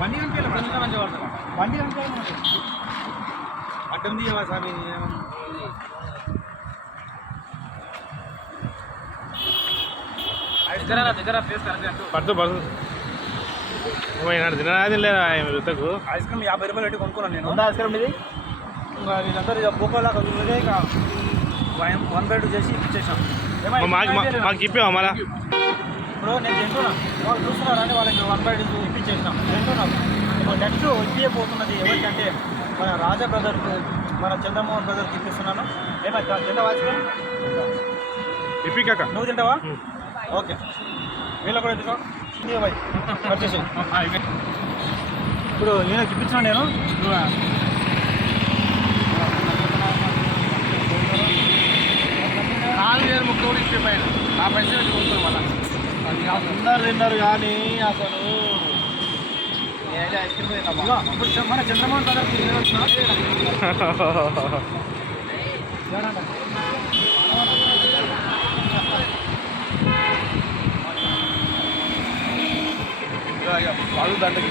బండి కనిపించాలి మంచిగా పడతారు బండి కనిపించాలి అడ్డం తీయవా స్వామి దగ్గర పడుతూ పడుతూ తినరాది లేదా రుతకు ఐస్ క్రీమ్ 50 రూపాయలు పెట్టి కొనుక్కున్నాను నేను ఐస్ క్రీమ్ ఇది ఇంకా వీళ్ళందరూ ఇక బొక్కలాగా ఉన్నదే ఇక 1/2 చేసి ఇచ్చేసాం మాకు ఇప్పావా మళ్ళా ఇప్పుడు నేను తింటున్నా వాళ్ళు చూస్తున్నారని వాళ్ళకి 1/2 ఇప్పించేసినాం తింటున్నాం ఇప్పుడు నెక్స్ట్ ఇప్పిపోతున్నది ఎవరికంటే మన రాజా బ్రదర్కు మన చంద్రమోహన్ బ్రదర్కి ఇప్పిస్తున్నాను ఏమైనా తింటావా ఐస్ క్రీమ్ ఇప్పికాక నువ్వు తింటావా ఓకే వీళ్ళ కూడా ఎందుకో బాయ్ వచ్చేసి ఇప్పుడు ఈయనకి ఇప్పించిన నేను 4000 ముక్కలు ఇప్పిపోయాను ఆ పైసలు కొనుక్కోరు మళ్ళీ అందరు తిన్నారు కానీ అసలు ఇప్పుడు మన చంద్రమోహన్ బ్రదర్కి వాళ్ళు దండకి